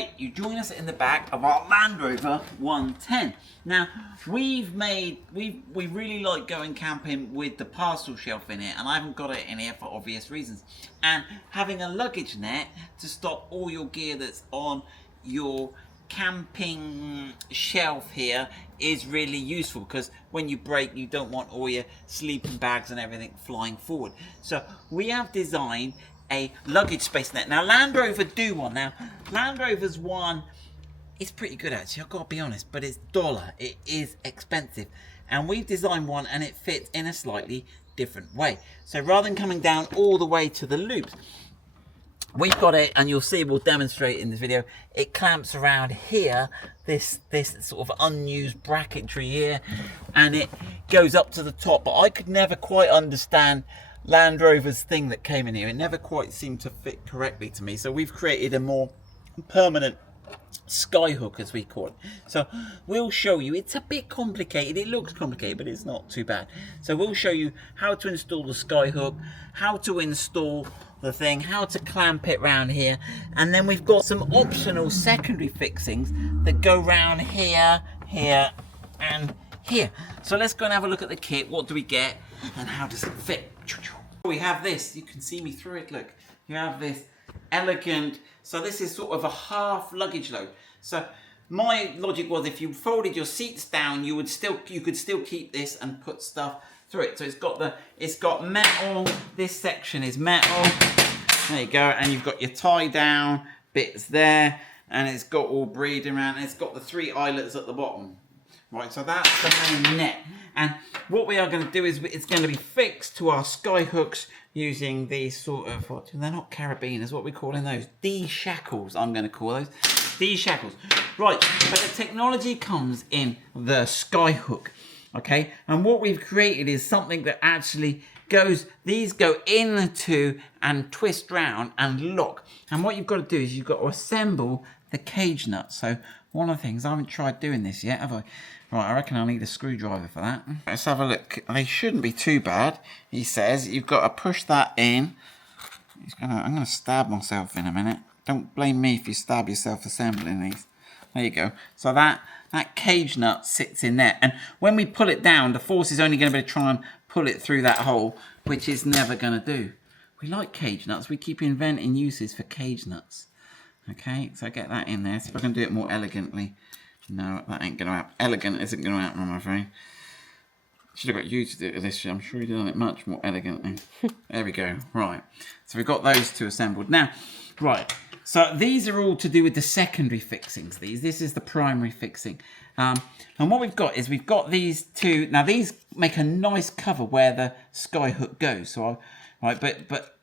You join us in the back of our Land Rover 110. Now we really like going camping with the parcel shelf in it, and I haven't got it in here for obvious reasons. And having a luggage net to stop all your gear that's on your camping shelf here is really useful, because when you break, you don't want all your sleeping bags and everything flying forward. So we have designed a luggage space net. Now Land Rover do one. Now Land Rover's one is pretty good actually, I've got to be honest, but it's $1. It is expensive, and we've designed one and it fits in a slightly different way. So rather than coming down all the way to the loops, we've got it, and you'll see, we'll demonstrate in this video, it clamps around here, this sort of unused bracketry here, and it goes up to the top. But I could never quite understand Land Rover's thing that came in here. It never quite seemed to fit correctly to me, so we've created a more permanent sky hook, as we call it. So we'll show you. It's a bit complicated, it looks complicated, but it's not too bad. So we'll show you how to install the sky hook, how to install the thing, how to clamp it round here, and then we've got some optional secondary fixings that go round here, here and here. So let's go and have a look at the kit. What do we get and how does it fit? We have this, you can see me through it, look. You have this elegant, so this is sort of a half luggage load. So my logic was, if you folded your seats down, you could still keep this and put stuff through it. So it's got metal, this section is metal, there you go, and you've got your tie down bits there, and it's got all breathing around, and it's got the 3 eyelets at the bottom. Right, so that's the main net. And what we are going to do is it's going to be fixed to our sky hooks using these sort of, they're not carabiners, what are we calling those? D-shackles, I'm going to call those. D-shackles. Right, but the technology comes in the sky hook, okay? And what we've created is something that actually these go into and twist round and lock. And what you've got to do is you've got to assemble the cage nut. So one of the things, I haven't tried doing this yet, have I? Right, I reckon I'll need a screwdriver for that. Let's have a look. They shouldn't be too bad. He says you've got to push that in. I'm going to stab myself in a minute. Don't blame me if you stab yourself assembling these. There you go. So that cage nut sits in there. And when we pull it down, the force is only going to be to try and pull it through that hole, which is never going to do. We like cage nuts. We keep inventing uses for cage nuts. Okay, so get that in there. See if I can do it more elegantly. No, that ain't going to happen. Elegant isn't going to happen, I'm afraid. Should have got you to do this. I'm sure you've done it much more elegantly. There we go. Right. So we've got those two assembled. Now, right. So these are all to do with the secondary fixings. This is the primary fixing. And what we've got is we've got these two. Now these make a nice cover where the sky hook goes. So, right, but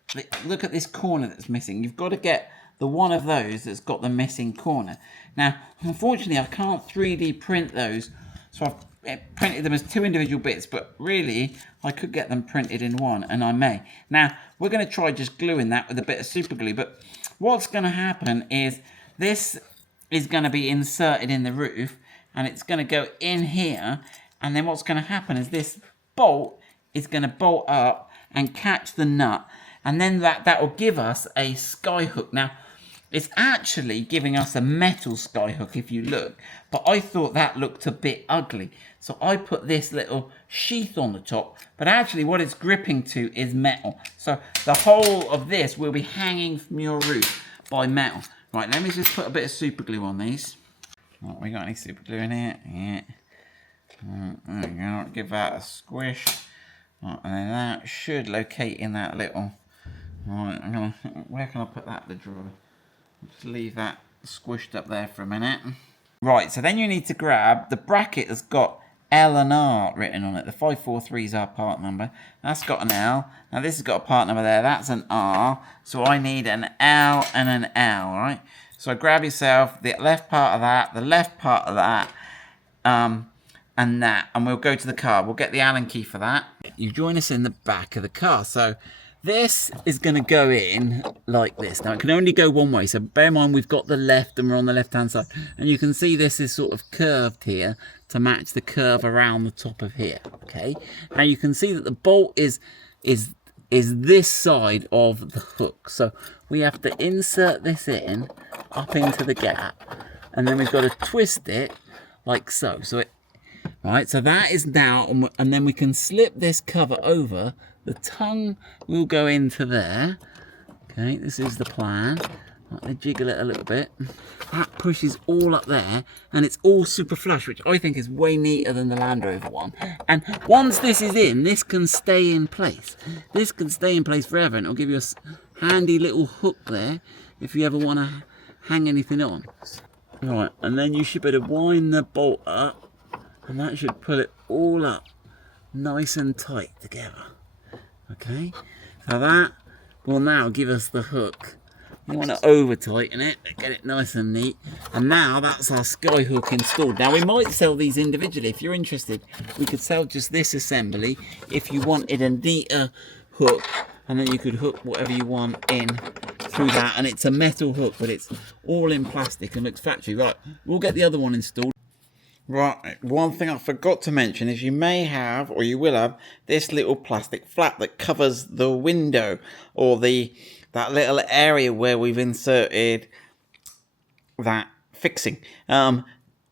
look at this corner that's missing. You've got to get the one of those that's got the missing corner. Now, unfortunately, I can't 3D print those, so I've printed them as 2 individual bits, but really, I could get them printed in one, and I may. Now, we're going to try just gluing that with a bit of super glue, but what's going to happen is this is going to be inserted in the roof, and it's going to go in here, and then what's going to happen is this bolt is going to bolt up and catch the nut, and then that will give us a sky hook. Now, it's actually giving us a metal sky hook if you look, but I thought that looked a bit ugly. So I put this little sheath on the top, but actually what it's gripping to is metal. So the whole of this will be hanging from your roof by metal. Right, let me just put a bit of super glue on these. Right, we got any super glue in here? Yeah. There you go, give that a squish. Right, and then that should locate in that little... Right, where can I put that, the drawer? Just leave that squished up there for a minute. Right, so then you need to grab the bracket that's got L and R written on it. The 543 is our part number. That's got an L. Now this has got a part number there. That's an R. So I need an L and an L, right? So grab yourself the left part of that, the left part of that, and that. And we'll go to the car. We'll get the Allen key for that. You join us in the back of the car. So this is going to go in like this. Now, it can only go one way. So bear in mind, we've got the left and we're on the left-hand side. And you can see this is sort of curved here to match the curve around the top of here. Okay. Now, you can see that the bolt is this side of the hook. So we have to insert this in up into the gap, and then we've got to twist it like so. So it, right, so that is now, and then we can slip this cover over. The tongue will go into there. Okay, this is the plan. I jiggle it a little bit. That pushes all up there, and it's all super flush, which I think is way neater than the Land Rover one. And once this is in, this can stay in place. This can stay in place forever, and it'll give you a handy little hook there if you ever want to hang anything on. Right, and then you should be able to wind the bolt up, and that should pull it all up nice and tight together. Okay, so that will now give us the hook. You want to over tighten it, get it nice and neat. And now that's our sky hook installed. Now we might sell these individually. If you're interested, we could sell just this assembly if you wanted a neater hook, and then you could hook whatever you want in through that. And it's a metal hook, but it's all in plastic and looks factory. Right, we'll get the other one installed. Right, one thing I forgot to mention is you may have, or you will have, this little plastic flap that covers the window, or that little area where we've inserted that fixing. I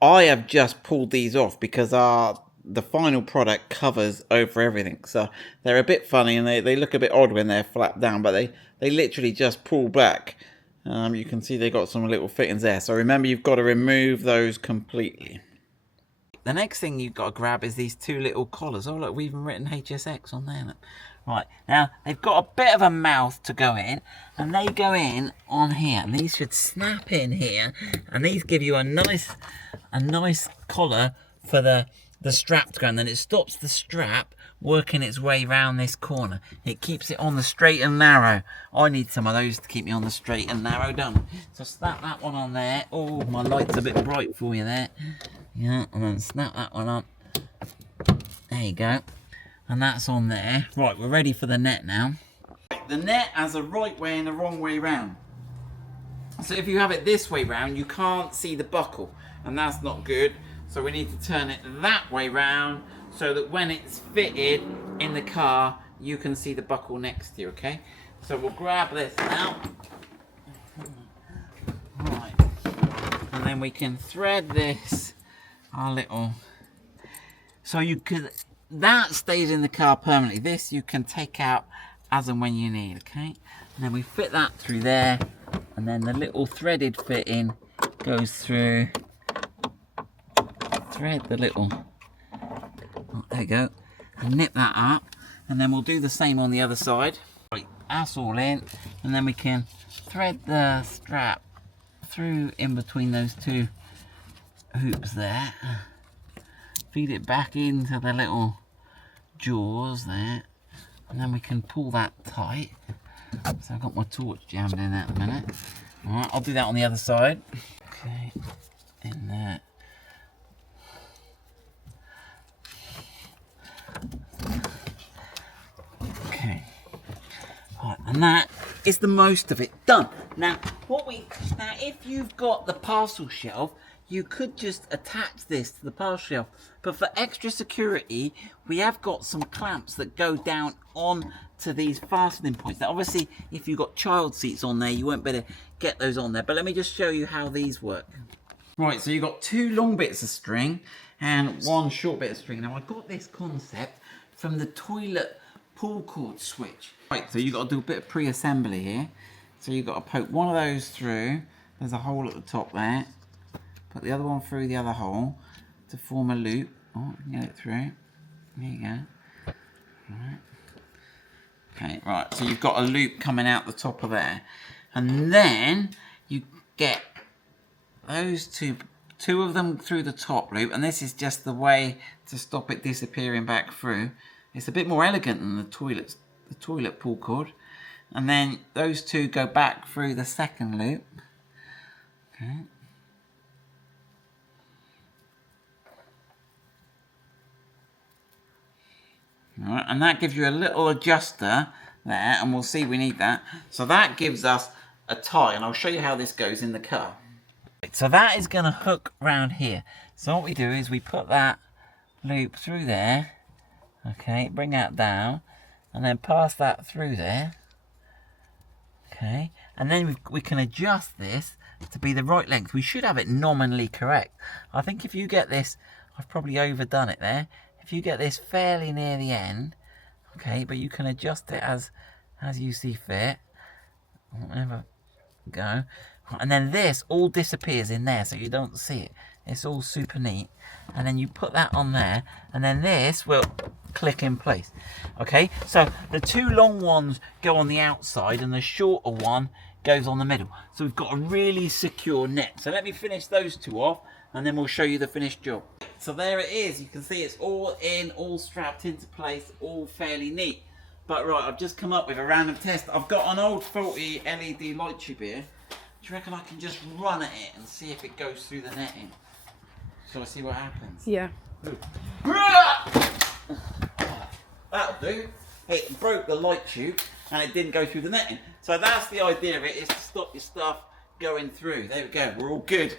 have just pulled these off because the final product covers over everything. So they're a bit funny, and they look a bit odd when they're flapped down, but they literally just pull back. You can see they got some little fittings there. So remember, you've got to remove those completely. The next thing you've got to grab is these two little collars. Oh look, we've even written HSX on there. Look. Right, now they've got a bit of a mouth to go in, and they go in on here, and these should snap in here, and these give you a nice collar for the strap to go, and then it stops the strap working its way round this corner. It keeps it on the straight and narrow. I need some of those to keep me on the straight and narrow done. So snap that one on there. Oh, my light's a bit bright for you there. Yeah, and then snap that one up. There you go. And that's on there. Right, we're ready for the net now. The net has a right way and a wrong way round. So if you have it this way round, you can't see the buckle, and that's not good. So we need to turn it that way round so that when it's fitted in the car, you can see the buckle next to you, okay? So we'll grab this now. Right. And then we can thread this, our little... So you could... That stays in the car permanently. This you can take out as and when you need, okay? And then we fit that through there, and then the little threaded fitting goes through. Thread the little, oh, there you go, and nip that up, and then we'll do the same on the other side. Right, that's all in, and then we can thread the strap through in between those two hoops there. Feed it back into the little jaws there, and then we can pull that tight. So I've got my torch jammed in at the minute. Alright, I'll do that on the other side. Okay, in there. Okay. Right, and that is the most of it done. Now if you've got the parcel shelf, you could just attach this to the parcel shelf, but for extra security we have got some clamps that go down on to these fastening points. Now obviously if you've got child seats on there, you won't be able to get those on there, but let me just show you how these work. Right, so you've got two long bits of string and one short bit of string. Now I got this concept from the toilet pull cord switch. Right, so you've got to do a bit of pre-assembly here. So you've got to poke one of those through. There's a hole at the top there. Put the other one through the other hole to form a loop. Oh, get it through. There you go. Right. Okay, right, so you've got a loop coming out the top of there. And then you get those two of them through the top loop, and this is just the way to stop it disappearing back through. It's a bit more elegant than the toilet pull cord. And then those two go back through the second loop. Okay. Alright, and that gives you a little adjuster there, and we'll see we need that. So that gives us a tie, and I'll show you how this goes in the car. So that is going to hook around here. So what we do is we put that loop through there, okay, bring that down, and then pass that through there, okay, and then we can adjust this to be the right length. We should have it nominally correct. I think if you get this, I've probably overdone it there. If you get this fairly near the end, okay, but you can adjust it as you see fit. Whatever, go. And then this all disappears in there, so you don't see it. It's all super neat. And then you put that on there, and then this will click in place. Okay, so the two long ones go on the outside, and the shorter one goes on the middle. So we've got a really secure net. So let me finish those two off, and then we'll show you the finished job. So there it is. You can see it's all in, all strapped into place, all fairly neat. But right, I've just come up with a random test. I've got an old faulty LED light tube here. Do you reckon I can just run at it and see if it goes through the netting? Shall I see what happens? Yeah. That'll do. It broke the light tube and it didn't go through the netting. So that's the idea of it, is to stop your stuff going through. There we go, we're all good.